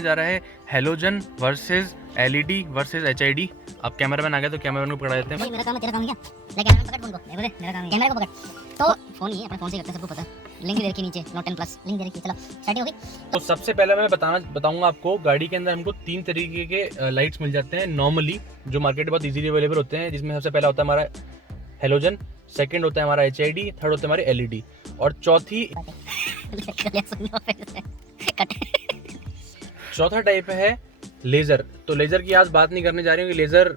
करने जा रहा है halogen versus LED versus HID. अब कैमरामैन आ गया तो कैमरामैन को पकड़ा देते हैं। मेरा काम है, तेरा काम है क्या? ले कैमरा पकड़ फोन को। मेरे को दे, मेरा काम है। कैमरा को पकड़। तो फोन ही है, अपने फोन से करते हैं, सबको पता है। लिंक दे रखी नीचे, नोट 10 प्लस लिंक दे रखी। चलो सेटिंग हो गई। तो सबसे पहले मैं बताऊंगा आपको, गाड़ी के अंदर हमको 3 तरीके के लाइट्स मिल जाते हैं नॉर्मली, जो मार्केट में बहुत इजीली अवेलेबल होते हैं। जिसमें सबसे पहला होता है हमारा हेलोजन, सेकंड होता है हमारा एचआईडी, थर्ड होता है हमारी एलईडी, और चौथा टाइप है लेज़र। तो लेज़र की आज बात नहीं करने जा रही हूँ कि लेज़र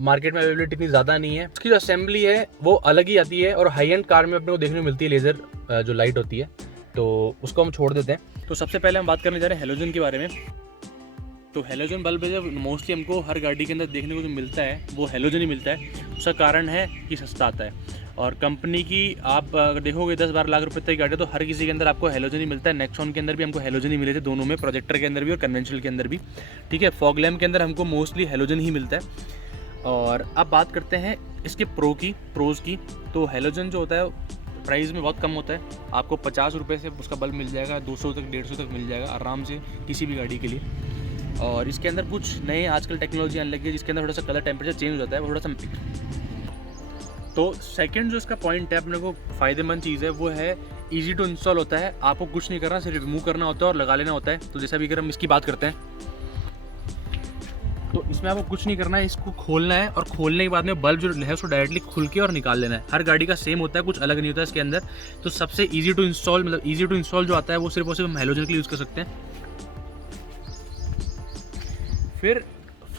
मार्केट में अवेलेबिलिटी इतनी ज़्यादा नहीं है। उसकी जो असेंबली है वो अलग ही आती है, और हाई एंड कार में अपने को देखने को मिलती है लेज़र जो लाइट होती है, तो उसको हम छोड़ देते हैं। तो सबसे पहले हम बात करने जा रहे हैं हेलोजन के बारे में। तो हेलोजन बल्ब जो मोस्टली हमको हर गाड़ी के अंदर देखने को जो मिलता है वो हेलोजन ही मिलता है। उसका कारण है कि सस्ता आता है, और कंपनी की आप अगर देखोगे 10-12 लाख रुपए तक की गाड़ी तो हर किसी के अंदर आपको हेलोजन ही मिलता है। नेक्सॉन के अंदर भी हमको हेलोजन ही मिले थे, दोनों में, प्रोजेक्टर के अंदर भी और कन्वेंशनल के अंदर भी। ठीक है, फॉग लैम्प के अंदर हमको मोस्टली हेलोजन ही मिलता है। और अब बात करते हैं इसके प्रोज़ की। तो हेलोजन जो होता है प्राइस में बहुत कम होता है, आपको 50 रुपये से उसका बल्ब मिल जाएगा, 200 तक 150 तक मिल जाएगा आराम से किसी भी गाड़ी के लिए। और इसके अंदर कुछ नए आजकल टेक्नोलॉजी आने लगी है, जिसके अंदर थोड़ा सा कलर टेम्परेचर चेंज हो जाता है, वो थोड़ा सा। तो सेकंड जो इसका पॉइंट है, अपने को फ़ायदेमंद चीज़ है, वो है इजी टू इंस्टॉल होता है। आपको कुछ नहीं करना, सिर्फ रिमूव करना होता है और लगा लेना होता है। तो जैसा भी अगर हम इसकी बात करते हैं, तो इसमें आपको कुछ नहीं करना है, इसको खोलना है, और खोलने के बाद में बल्ब जो है उसको डायरेक्टली खुल के और निकाल लेना है। हर गाड़ी का सेम होता है, कुछ अलग नहीं होता है इसके अंदर। तो सबसे ईजी टू इंस्टॉल, मतलब ईजी टू इंस्टॉल जो आता है वो सिर्फ और सिर्फ हम हेलोजन के लिए यूज़ कर सकते हैं। फिर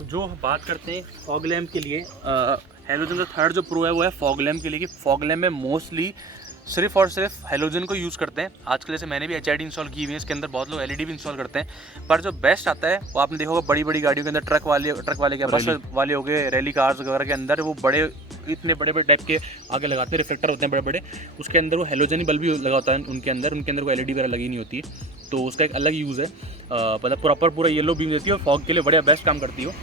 जो बात करते हैं फॉग लैम्प के लिए, हेलोजन का थर्ड जो प्रो है वो है फॉग लैम्प के लिए। कि फॉग लैम्प में मोस्टली सिर्फ और सिर्फ हेलोजन को यूज़ करते हैं आजकल। जैसे मैंने भी एचआईडी इंस्टॉल की हुई है, इसके अंदर बहुत लोग एलईडी भी इंस्टॉल करते हैं। पर जो बेस्ट आता है वो आपने देखा होगा बड़ी बड़ी गाड़ियों के अंदर, ट्रक वाले क्या बस वाले हो गए, रैली कार्स वगैरह के अंदर, वो बड़े इतने बड़े बड़े टाइप के आगे लगाते हैं, रिफ्लेक्टर होते हैं बड़े बड़े, उसके अंदर वो हेलोजन ही बल्ब भी लगा होता है उनके अंदर कोई एलईडी वगैरह लगी नहीं होती है। तो उसका एक अलग यूज़ है, मतलब प्रॉपर पूरा येलो बीम देती है और फॉग के लिए बढ़िया बेस्ट काम करती हो।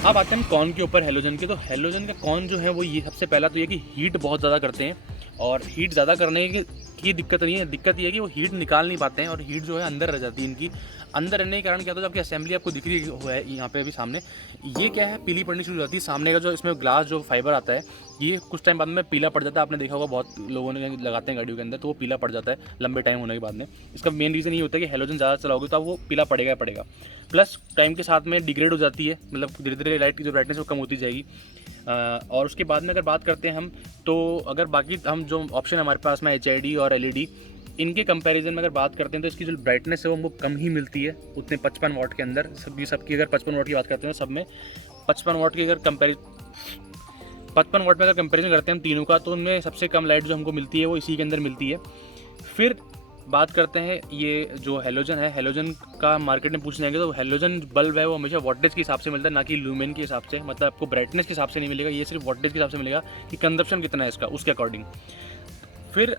अब आते हैं कॉन के ऊपर हेलोजन के। तो हेलोजन का कॉन जो है वो ये सबसे पहला तो ये कि हीट बहुत ज़्यादा करते हैं, और हीट ज़्यादा करने की दिक्कत नहीं है। दिक्कत ये है कि वो हीट निकाल नहीं पाते हैं, और हीट जो है अंदर रह जाती है इनकी। अंदर रहने के कारण क्या होता है, आपकी असेंबली आपको दिख रही है यहाँ पे अभी सामने, ये क्या है, पीली पड़नी शुरू हो जाती है। सामने का जो इसमें ग्लास जो फाइबर आता है, ये कुछ टाइम बाद में पीला पड़ जाता है। आपने देखा होगा बहुत लोगों ने लगाते हैं गाड़ियों के अंदर, तो वो पीला पड़ जाता है लंबे टाइम होने के बाद में। इसका मेन रीज़न ये होता है कि हेलोजन ज़्यादा चलाओगे तो आप वो पीला पड़ेगा। प्लस टाइम के साथ में डिग्रेड हो जाती है, मतलब धीरे धीरे लाइट की जो ब्राइटनेस वो कम होती जाएगी। और उसके बाद में अगर बात करते हैं हम, तो अगर बाकी हम जो ऑप्शन है हमारे पास में एचआईडी और एलईडी, इनके कंपैरिजन में अगर बात करते हैं तो इसकी जो ब्राइटनेस है वो हमको कम ही मिलती है उतने 55 वाट के अंदर। सबकी अगर 55 वाट की बात करते हैं, सब में 55 वाट की अगर 55 वाट में अगर कंपैरिजन करते हैं हम तीनों का, तो उनमें सबसे कम लाइट जो हमको मिलती है वो इसी के अंदर मिलती है। फिर बात करते हैं ये जो हेलोजन है, हेलोजन का मार्केट में पूछने जाएंगे तो हेलोजन बल्ब है वो हमेशा वोल्टेज के हिसाब से मिलता है, ना कि लूमेन के हिसाब से। मतलब आपको ब्राइटनेस के हिसाब से नहीं मिलेगा, ये सिर्फ वोल्टेज के हिसाब से मिलेगा कि कंजप्शन कितना है इसका, उसके अकॉर्डिंग। फिर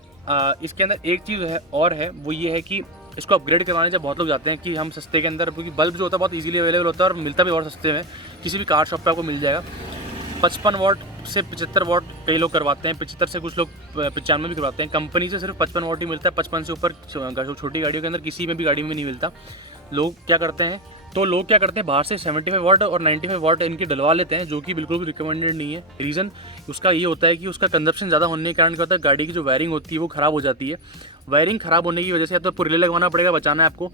इसके अंदर एक चीज़ है और है, वो ये है कि इसको अपग्रेड करवाने जब बहुत लोग जाते हैं कि हम सस्ते के अंदर, क्योंकि बल्ब जो होता है बहुत इजीली अवेलेबल होता है और मिलता भी और सस्ते में, किसी भी कार शॉप पे आपको मिल जाएगा। 55 वाट से 75 वाट कई लोग करवाते हैं, 75 से कुछ लोग 95 भी करवाते हैं। कंपनी से सिर्फ 55 वाट ही मिलता है, 55 से ऊपर छोटी गाड़ियों के अंदर किसी में भी गाड़ी में नहीं मिलता। लोग क्या करते हैं बाहर से 75 वाट और 95 वाट इनके डलवा लेते हैं, जो कि बिल्कुल भी रिकमेंडेड नहीं है। रीज़न उसका ये होता है कि उसका कंजप्शन ज़्यादा होने के कारण क्या होता है, गाड़ी की जो वायरिंग होती है वो ख़राब हो जाती है। वायरिंग ख़राब होने की वजह से या तो आपको रिले लगवाना पड़ेगा, बचाना है आपको,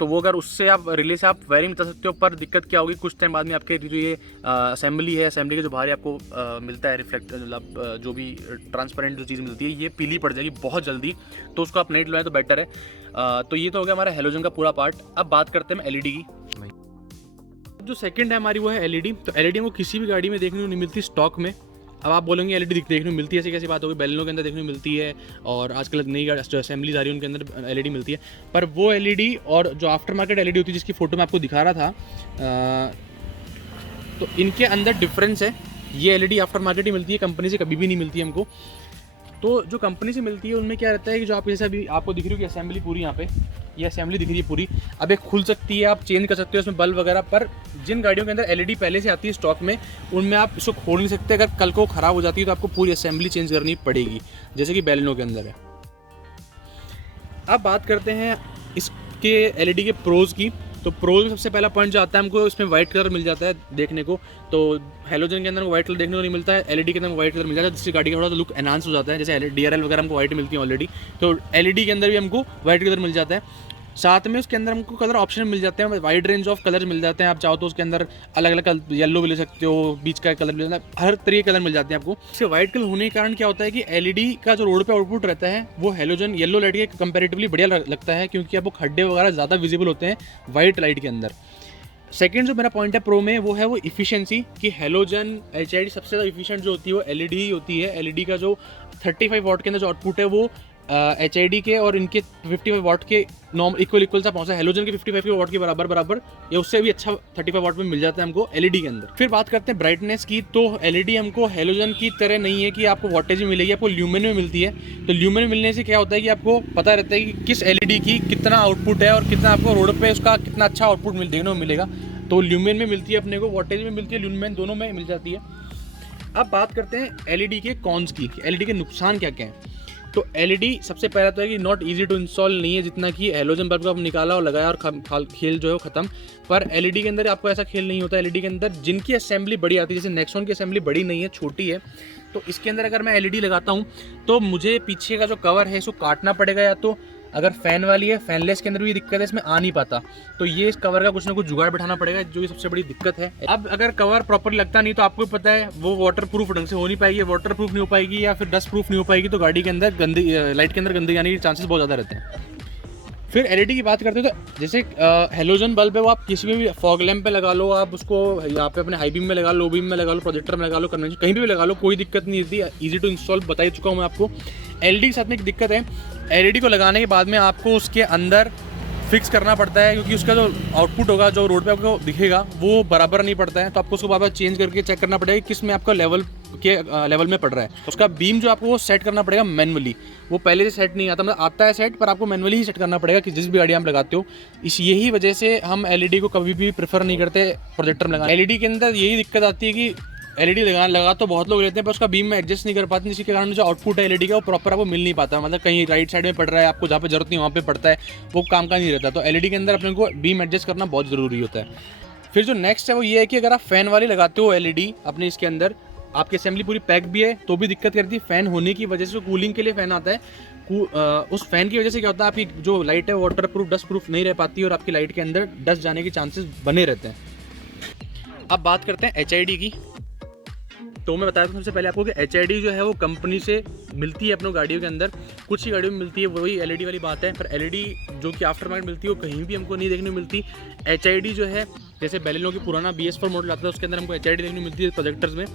तो वो अगर उससे आप रिले से आप वायरिंग बचा सकते हो। पर दिक्कत क्या होगी, कुछ टाइम बाद में आपके जो ये असेंबली है, असेंबली के जो बाहर आपको मिलता है रिफ्लेक्टर, मतलब जो भी ट्रांसपेरेंट जो चीज़ मिलती है, ये पीली पड़ जाएगी बहुत जल्दी, तो उसको आप नहीं डलवाएं तो बेटर है। तो ये तो हो गया हमारा हेलोजन का पूरा पार्ट। अब बात करते हैं एलईडी की। जो सेकंड है हमारी वो है एलईडी। तो एलईडी हमको किसी भी गाड़ी में देखने को नहीं मिलती स्टॉक में। अब आप बोलेंगे एलईडी देखने को मिलती है, ऐसी कैसी बात होगी, बैलेनो के अंदर देखने को मिलती है, और आजकल नई जो असेंबलीज आ रही है उनके अंदर एलईडी मिलती है। पर वो एलईडी और जो आफ्टर मार्केट एलईडी होती है, जिसकी फ़ोटो मैं आपको दिखा रहा था, तो इनके अंदर डिफरेंस है। ये एलईडी आफ्टर मार्केट ही मिलती है, कंपनी से कभी भी नहीं मिलती हमको। तो जो कंपनी से मिलती है उनमें क्या रहता है कि जो आप जैसे अभी आपको दिख रही होगी असेंबली पूरी, यहाँ पे ये असेंबली दिख रही है पूरी, अब एक खुल सकती है, आप चेंज कर सकते हो इसमें बल्ब वगैरह। पर जिन गाड़ियों के अंदर एलईडी पहले से आती है स्टॉक में, उनमें आप इसको खोल नहीं सकते। अगर कल को ख़राब हो जाती है तो आपको पूरी असेंबली चेंज करनी पड़ेगी, जैसे कि बैलेनो के अंदर है। अब बात करते हैं इसके एलईडी के प्रोज़ की। तो प्रो में सबसे पहला पॉइंट जो आता है हमको, इसमें वाइट कलर मिल जाता है देखने को। तो हेलोजन के अंदर वाइट कलर देखने को नहीं मिलता है, एलईडी के अंदर वाइट कलर मिल जाता है, जिससे गाड़ी का थोड़ा सा लुक एनहांस हो जाता है। जैसे डीआरएल वगैरह हमको वाइट मिलती है ऑलरेडी, तो एलईडी के अंदर भी हमको वाइट कलर मिल जाता है। साथ में उसके अंदर हमको कलर ऑप्शन मिल जाते हैं, वाइड रेंज ऑफ कलर मिल जाते हैं। आप चाहो तो उसके अंदर अलग अलग येलो भी ले सकते हो, बीच का कलर मिल जाता है, हर तरह के कलर मिल जाते हैं आपको। इससे वाइट कलर होने के कारण क्या होता है कि एलईडी का जो रोड पे आउटपुट रहता है वो हेलोजन येलो लाइट के कंपैरेटिवली बढ़िया लगता है, क्योंकि आपको खड्डे वगैरह ज़्यादा विजिबल होते हैं वाइट लाइट के अंदर। सेकेंड जो मेरा पॉइंट है प्रो में, वो है वो इफिशिएंसी, कि हेलोजन एचआईडी सबसे ज़्यादा इफिशिएंट जो होती है वो एलईडी ही होती है। एलईडी का जो 35 वाट के अंदर जो आउटपुट है वो एचआईडी के और इनके 55 वाट के नॉर्म इक्वल सा पहुंचा है। हेलोजन के 55 वाट के बराबर या उससे भी अच्छा 35 वाट में मिल जाता है हमको एलईडी के अंदर। फिर बात करते हैं ब्राइटनेस की, तो एलईडी हमको हेलोजन की तरह नहीं है कि आपको वॉटेज में मिलेगी, आपको ल्यूमेन में मिलती है। तो ल्यूमेन में मिलने से क्या होता है कि आपको पता रहता है कि किस एलईडी की कितना आउटपुट है और कितना आपको रोड पर उसका कितना अच्छा आउटपुट देखने को मिलेगा। तो ल्यूमेन में मिलती है अपने को, वॉटेज में मिलती है, ल्यूमेन दोनों में मिल जाती है। अब बात करते हैं एलईडी के कॉन्स की, एलईडी के नुकसान क्या क्या हैं। तो एलईडी सबसे पहला तो है कि नॉट इजी टू इंस्टॉल नहीं है, जितना कि हेलोजन बल्ब को आप निकाला और लगाया और खेल जो है वो खत्म। पर एलईडी के अंदर आपको ऐसा खेल नहीं होता। एलईडी के अंदर जिनकी असेंबली बड़ी आती है, जैसे नेक्सॉन की असेंबली बड़ी नहीं है, छोटी है, तो इसके अंदर अगर मैं एलईडी लगाता हूँ तो मुझे पीछे का जो कवर है इसको काटना पड़ेगा, या तो अगर फैन वाली है, फैनलेस के अंदर भी दिक्कत है, इसमें आ नहीं पाता, तो ये इस कवर का कुछ ना कुछ जुगाड़ बैठाना पड़ेगा, जो ये सबसे बड़ी दिक्कत है। अब अगर कवर प्रॉपर लगता नहीं तो आपको पता है वो वाटर प्रूफ ढंग से हो नहीं पाएगी, वाटर प्रूफ नहीं हो पाएगी या फिर डस्ट प्रूफ नहीं हो पाएगी, तो गाड़ी के अंदर गंदी लाइट के अंदर गंदगी आने के चांसेस बहुत ज़्यादा रहते हैं। फिर एलईडी की बात करते हैं तो जैसे हेलोजन बल्ब है वो आप किसी भी फॉग लैम्प पे लगा लो, आप उसको यहाँ पे अपने हाई बीम में लगा लो, लो बीम में लगा लो, प्रोजेक्टर में लगा लो, कन्वेंशन कहीं भी लगा लो, कोई दिक्कत नहीं होती, ईजी टू इंस्टॉल बता ही चुका हूँ मैं आपको। एलईडी के साथ में एक दिक्कत है, एलईडी को लगाने के बाद में आपको उसके अंदर फिक्स करना पड़ता है, क्योंकि उसका जो आउटपुट होगा जो रोड पे आपको दिखेगा वो बराबर नहीं पड़ता है, तो आपको उसको बार-बार चेंज करके चेक करना पड़ेगा किस में आपका लेवल में पड़ रहा है। उसका बीम जो आपको वो सेट करना पड़ेगा मैनुअली, वो पहले से सेट नहीं आता, मतलब आता है सेट, पर आपको मैनुअली ही सेट करना पड़ेगा कि जिस भी गाड़ी आप लगाते हो। यही वजह से हम एलईडी को कभी भी प्रेफर नहीं करते प्रोजेक्टर में लगाना। एलईडी के अंदर यही दिक्कत आती है कि एलईडी लगा तो बहुत लोग लेते हैं, पर उसका बीम में एडजस्ट नहीं कर पाते, जिसके कारण जो आउटपुट है एलईडी का वो प्रॉपर आपको मिल नहीं पाता, मतलब कहीं राइट साइड में पड़ रहा है, आपको जहाँ पे जरूरत नहीं वहाँ पे पड़ता है, वो काम का नहीं रहता। तो एलईडी के अंदर अपने को बीम एडजस्ट करना बहुत ज़रूरी होता है। फिर जो नेक्स्ट है वो ये है कि अगर आप फैन वाली लगाते हो एलईडी अपने, इसके अंदर आपकी असेंबली पूरी पैक भी है तो भी दिक्कत करती है। फैन होने की वजह से कूलिंग के लिए फ़ैन आता है, उस फैन की वजह से क्या होता है आपकी जो लाइट है वाटर प्रूफ डस्ट प्रूफ नहीं रह पाती और आपकी लाइट के अंदर डस्ट जाने के चांसेस बने रहते हैं। अब बात करते हैं एचआईडी की। तो मैं बताया था सबसे पहले आपको कि एचआईडी जो है वो कंपनी से मिलती है अपनों गाड़ियों के अंदर, कुछ ही गाड़ियों में मिलती है, वही एलईडी वाली बात है। पर एलईडी जो कि आफ्टर मार्केट मिलती है वो कहीं भी हमको नहीं देखने को मिलती। एचआईडी जो है जैसे बैलेनो की पुराना BS4 मॉडल आता है उसके अंदर हमको एचआईडी देखने को मिलती है प्रोजेक्टर्स में।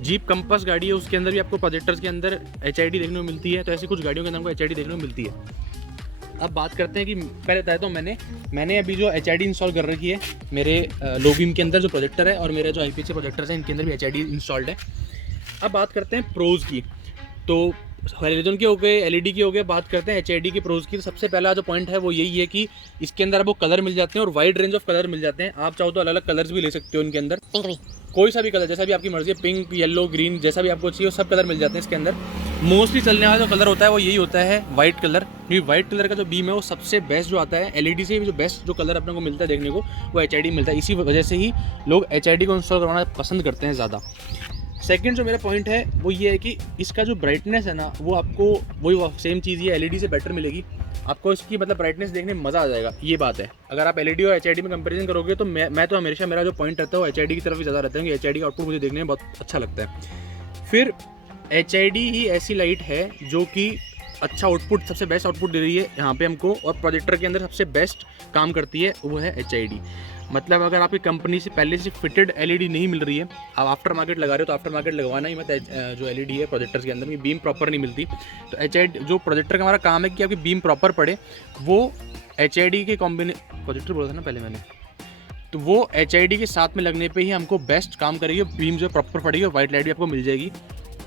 जीप कंपास गाड़ी है उसके अंदर भी आपको प्रोजेक्टर्स के अंदर एचआईडी देखने को मिलती है। तो ऐसी कुछ गाड़ियों के अंदर हमको एचआईडी देखने को मिलती है। अब बात करते हैं कि पहले बताया तो मैंने अभी जो एचआईडी इंस्टॉल कर रखी है मेरे लो बीम के अंदर जो प्रोजेक्टर है, और मेरे जो IPH प्रोजेक्टर्स हैं इनके अंदर भी एचआईडी इंस्टॉल्ड है। अब बात करते हैं प्रोज की। तो हेलोजन के हो गए, एलईडी के हो गए, बात करते हैं एचआईडी के प्रोज की। तो सबसे पहला जो पॉइंट है वो यही है कि इसके अंदर आपको कलर मिल जाते हैं और वाइड रेंज ऑफ कलर मिल जाते हैं। आप चाहो तो अलग अलग कलर्स भी ले सकते हो इनके अंदर, पिंक भी, कोई सा भी कलर जैसा भी आपकी मर्जी है, पिंक, येलो, ग्रीन, जैसा भी आपको चाहिए वो सब कलर मिल जाते हैं इसके अंदर। मोस्टली चलने वाला जो कलर होता है वो यही होता है वाइट कलर, क्योंकि वाइट कलर का जो बीम है वो सबसे बेस्ट जो आता है। एलईडी से भी जो बेस्ट जो कलर अपने को मिलता है देखने को वो एचआईडी मिलता है। इसी वजह से ही लोग एचआईडी को इंस्टॉल करवाना पसंद करते हैं ज़्यादा। सेकंड जो मेरा पॉइंट है वो ये है कि इसका जो ब्राइटनेस है ना वो आपको वही सेम चीज़ ये एलईडी से बेटर मिलेगी। आपको इसकी मतलब ब्राइटनेस देखने में मज़ा आ जाएगा, ये बात है। अगर आप एलईडी और एचआईडी में कंपैरिजन करोगे तो मैं तो हमेशा मेरा जो पॉइंट रहता है वो एचआईडी की तरफ ही ज़्यादा रहता है, क्योंकि एचआईडी का आउटपुट मुझे देखने में बहुत अच्छा लगता है। फिर एचआईडी ही ऐसी लाइट है जो कि अच्छा आउटपुट, सबसे बेस्ट आउटपुट दे रही है यहाँ पे हमको, और प्रोजेक्टर के अंदर सबसे बेस्ट काम करती है वो है एचआईडी। मतलब अगर आपकी कंपनी से पहले से फिटेड एलईडी नहीं मिल रही है, आप आफ्टर मार्केट लगा रहे हो तो आफ्टर मार्केट लगवाना ही मत। जो एलईडी है प्रोजेक्टर्स के अंदर में बीम प्रॉपर नहीं मिलती, तो एचआईडी जो प्रोजेक्टर का हमारा काम है कि आपकी बीम प्रॉपर पड़े, वो एचआईडी के प्रोजेक्टर बोला था ना पहले मैंने, तो वो एचआईडी के साथ में लगने पे ही हमको बेस्ट काम करेगी, बीम जो प्रॉपर पड़ेगी और वाइट लाइट भी आपको मिल जाएगी।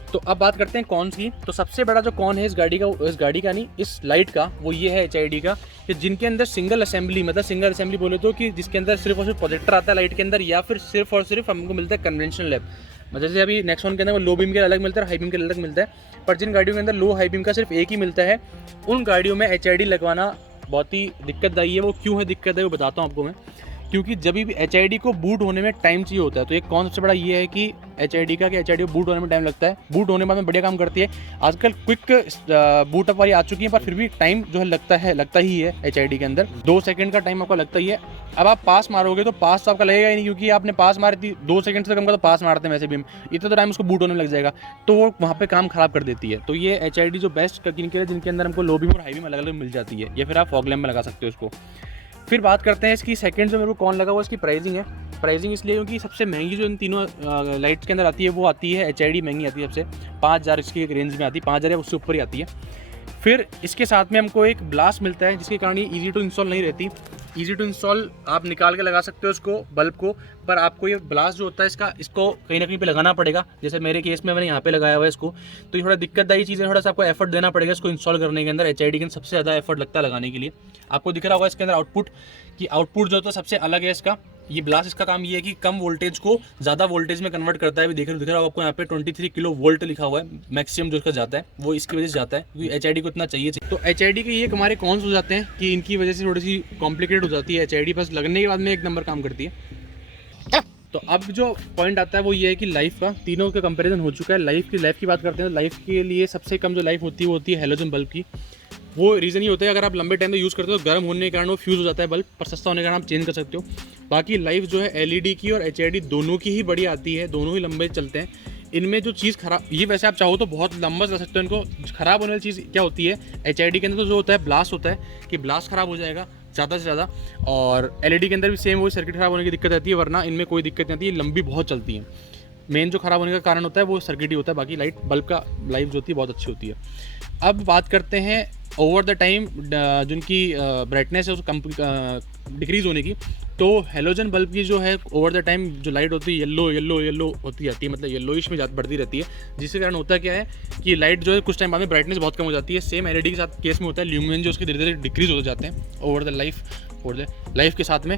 तो अब बात करते हैं कॉन्स की। तो सबसे बड़ा जो कॉन है इस गाड़ी का नहीं, इस लाइट का, वो ये है एचआईडी का कि जिनके अंदर सिंगल असेंबली, मतलब सिंगल असेंबली बोले तो कि जिसके अंदर सिर्फ और सिर्फ प्रोजेक्टर आता है लाइट के अंदर, या फिर सिर्फ और सिर्फ हमको मिलता है कन्वेंशनल लैब। मतलब जैसे अभी नेक्सॉन के अंदर लो बीम के अलग मिलता है, हाई बीम के अलग मिलता है, पर जिन गाड़ियों के अंदर लो हाई बीम का सिर्फ एक ही मिलता है उन गाड़ियों में एचआईडी लगवाना बहुत ही दिक्कतदायी है। वो क्यों है दिक्कत है वो बताता हूँ आपको मैं। क्योंकि जब भी HID को बूट होने में टाइम चाहिए होता है, तो एक कौन सबसे बड़ा ये है कि HID को बूट होने में टाइम लगता है। बूट होने के बाद में बढ़िया काम करती है। आजकल क्विक बूटअप वाली आ चुकी है, पर फिर भी टाइम जो है लगता ही है HID के अंदर 2 सेकंड का टाइम आपको लगता ही है। अब आप पास मारोगे तो पास तो आपका लगेगा ही नहीं, क्योंकि आपने पास मारी थी 2 सेकंड से कम का तो पास मारते हैं वैसे भी हम, इतना तो टाइम उसको बूट होने में लग जाएगा, तो वो वहाँ पे काम खराब कर देती है। तो ये HID जो बेस्ट किनके लिए, जिनके अंदर हमको लो बीम और हाई बीम अलग अलग मिल जाती है, या फिर आप फॉग लैम्प में लगा सकते हो इसको। फिर बात करते हैं इसकी सेकंड जो मेरे को कौन लगा वो इसकी प्राइसिंग है। प्राइसिंग इसलिए क्योंकि सबसे महंगी जो इन तीनों लाइट्स के अंदर आती है वो आती है HID, महंगी आती है सबसे, 5000 इसकी एक रेंज में आती है, 5000 या उससे ऊपर ही आती है। फिर इसके साथ में हमको एक ब्लास्ट मिलता है, जिसके कारण ये ईजी टू इंस्टॉल नहीं रहती। ईजी टू इंस्टॉल आप निकाल के लगा सकते हो इसको बल्ब को, पर आपको ये ब्लास्ट जो होता है इसको कहीं ना कहीं पे लगाना पड़ेगा। जैसे मेरे केस में मैंने यहाँ पे लगाया हुआ है इसको, तो ये थोड़ा दिक्कतदायी चीज़ है, थोड़ा सा आपको एफर्ट देना पड़ेगा इसको इंस्टॉल करने के अंदर। HID के अंदर सबसे ज़्यादा एफर्ट लगता है लगाने के लिए। आपको दिख रहा होगा इसके अंदर आउटपुट, कि आउटपुट जो होता है सबसे अलग है इसका। ये ब्लास्ट इसका काम ये है कि कम वोल्टेज को ज़्यादा वोल्टेज में कन्वर्ट करता है। दिख रहा होगा आपको यहाँ पे 23 किलो वोल्ट लिखा हुआ है, मैक्सिमम जो इसका जाता है वो इसकी वजह से जाता है, क्योंकि HID को इतना चाहिए। तो HID के ये हमारे कॉन्स हो जाते हैं कि इनकी वजह से थोड़ी सी कॉम्प्लिकेटेड हो जाती है HID, बस लगने के बाद में एक नंबर काम करती है। तो अब जो पॉइंट आता है वो ये है कि लाइफ का, तीनों का कंपैरिजन हो चुका है। लाइफ की बात करते हैं तो लाइफ के लिए सबसे कम जो लाइफ होती है वो होती है हैलोजन बल्ब की। वो रीज़न ही होता है, अगर आप लंबे टाइम तक यूज़ करते हो तो गर्म होने के कारण वो फ्यूज़ हो जाता है बल्ब, पर सस्ता होने के कारण आप चेंज कर सकते हो। बाकी लाइफ जो है LED की और HID दोनों की ही बढ़िया आती है, दोनों ही लंबे चलते हैं। इनमें जो चीज़ खराब, ये वैसे आप चाहो तो बहुत लंबा चला सकते हो इनको। ख़राब होने वाली चीज़ क्या होती है HID के अंदर, तो जो होता है ब्लास्ट होता है, कि ब्लास्ट ख़राब हो जाएगा ज़्यादा से ज़्यादा। और LED के अंदर भी सेम वही सर्किट ख़राब होने की दिक्कत आती है, वरना इनमें कोई दिक्कत नहीं आती है, लंबी बहुत चलती है। मेन जो ख़राब होने का कारण होता है वो सर्किट ही होता है, बाकी लाइट बल्ब का लाइफ जो होती है बहुत अच्छी होती है। अब बात करते हैं ओवर द टाइम जिनकी ब्राइटनेस है उसको डिक्रीज़ होने की। तो हेलोजन बल्ब की जो है ओवर द टाइम जो लाइट होती है येलो होती जाती है, मतलब येलोइश में बढ़ती रहती है, जिसके कारण होता क्या है कि लाइट जो है कुछ टाइम बाद में ब्राइटनेस बहुत कम हो जाती है। सेम LED के साथ केस में होता है, ल्यूमिन जो उसके धीरे धीरे डिक्रीज़ होते जाते हैं ओवर द लाइफ के साथ में,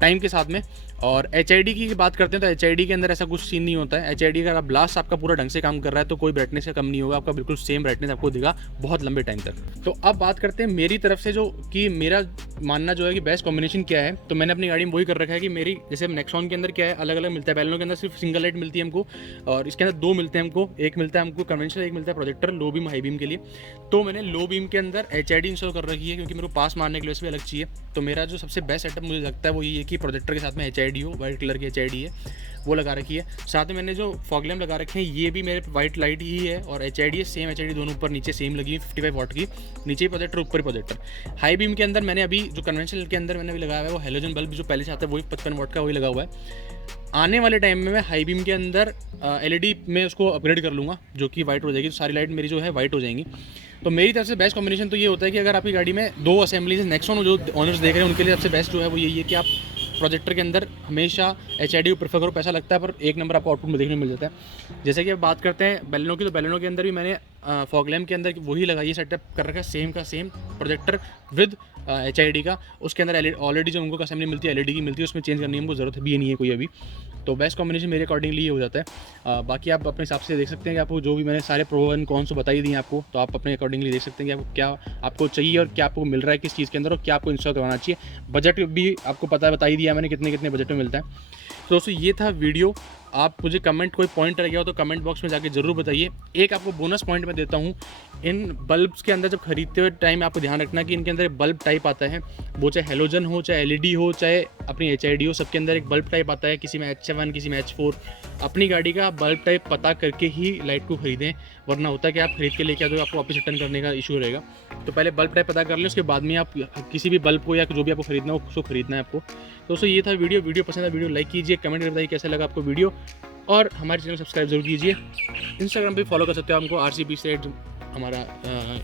टाइम के साथ में। और HID की बात करते हैं तो HID के अंदर ऐसा कुछ सीन नहीं होता है। HID का ब्लास्ट आपका पूरा ढंग से काम कर रहा है तो कोई ब्राइटनेस का कम नहीं होगा, आपका बिल्कुल सेम ब्राइटनेस आपको देगा बहुत लंबे टाइम तक। तो अब बात करते हैं मेरी तरफ से, जो कि मेरा मानना जो है कि बेस्ट कॉम्बिनेशन क्या है। तो मैंने अपनी गाड़ी में वही कर रखा है कि मेरी, जैसे नेक्सॉन के अंदर क्या है अलग अलग मिलता है, बैलेनो के अंदर सिर्फ सिंगल लाइट मिलती है हमको, और इसके अंदर 2 मिलते हैं हमको। एक मिलता है हमको कन्वेंशनल, एक मिलता है projector, low beam high beam के लिए। तो मैंने लो बीम के अंदर HID इंस्टॉल कर रखी है, क्योंकि मेरे को पास मारने के लिए उसमें अलग चाहिए। तो मेरा जो सबसे बेस्ट सेटअप मुझे लगता है वो ये है कि प्रोजेक्टर के साथ में HID हो, वाइट कलर की HID है वो लगा रखी है। साथ में मैंने जो फॉग लैम्प लगा रखे हैं ये भी मेरे वाइट लाइट ही है, और HID है, सेम HID दोनों ऊपर नीचे सेम लगी है, 55 वाट की, नीचे ही प्रोजेक्टर ऊपर ही प्रोजेक्टर। हाई बीम के अंदर मैंने अभी जो कन्वेंशनल के अंदर मैंने अभी लगाया हुआ है वो हेलोजन बल्ब जो पहले से आता है वही 55 वाट का वही लगा हुआ है। आने वाले टाइम में मैं हाई बीम के अंदर LED में उसको अपग्रेड कर लूँगा, जो कि वाइट हो जाएगी, तो सारी लाइट मेरी जो है वाइट हो जाएंगी। तो मेरी तरफ से बेस्ट कॉम्बिनेशन तो ये होता है कि अगर आपकी गाड़ी में 2 असेंबलीज नेक्सॉन जो ऑनर्स देख रहे हैं उनके लिए सबसे बेस्ट जो है वो यही है कि आप प्रोजेक्टर के अंदर हमेशा HID को प्रेफर करो। पैसा लगता है पर एक नंबर आपको आउटपुट में देखने मिल जाता है। जैसे कि अब बात करते हैं बैलेनो की, तो बैलेनो के अंदर भी मैंने फॉग लैम्प के अंदर वही लगाई, सेटअप कर रखा है सेम का सेम प्रोजेक्टर विद HID का। उसके अंदर ऑलरेडी जो उनको असेंबली मिलती है LED की मिलती है, उसमें चेंज करने की हमको ज़रूरत भी नहीं है कोई अभी। तो बेस्ट कॉम्बिनेशन मेरे अकॉर्डिंगली ये हो जाता है। बाकी आप अपने हिसाब से देख सकते हैं कि आपको जो भी मैंने सारे प्रो एंड कॉन्स बताई दिए आपको, तो आप अपने अकॉर्डिंगली देख सकते हैं कि आपको क्या आपको चाहिए और क्या आपको मिल रहा है किस चीज़ के अंदर, और क्या आपको इंस्टॉल करवाना चाहिए। बजट भी आपको पता है, बता ही दिया मैंने कितने बजट में मिलता है। तो दोस्तों ये था वीडियो। आप मुझे कमेंट कोई पॉइंट रह गया हो तो कमेंट बॉक्स में जाके ज़रूर बताइए। एक आपको बोनस पॉइंट मैं देता हूँ, इन बल्ब्स के अंदर जब खरीदते हुए टाइम आपको ध्यान रखना कि इनके अंदर बल्ब टाइप आता है, वो चाहे हेलोजन हो, चाहे LED हो, चाहे अपनी HID हो, सबके अंदर एक बल्ब टाइप आता है। किसी में H7, किसी में H4। अपनी गाड़ी का बल्ब टाइप पता करके ही लाइट को खरीदें, वरना होता है कि आप खरीद के लेके आते हो आपको वापस रिटर्न करने का इशू रहेगा। तो पहले बल्ब टाइप पता कर लें, उसके बाद में आप किसी भी बल्ब को या जो भी आपको खरीदना हो उसको खरीदना है आपको। तो दोस्तों ये था वीडियो पसंद है वीडियो लाइक कीजिए, कमेंट करके बताइए कैसा लगा आपको वीडियो, और हमारे चैनल सब्सक्राइब जरूर कीजिए। इंस्टाग्राम पे फॉलो कर सकते हो हमको, RCP से हमारा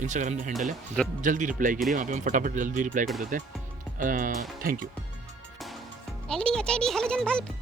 इंस्टाग्राम हैंडल है। जल्दी रिप्लाई के लिए वहाँ पे हम फटाफट जल्दी रिप्लाई कर देते हैं। Thank you. LED HID halogen bulb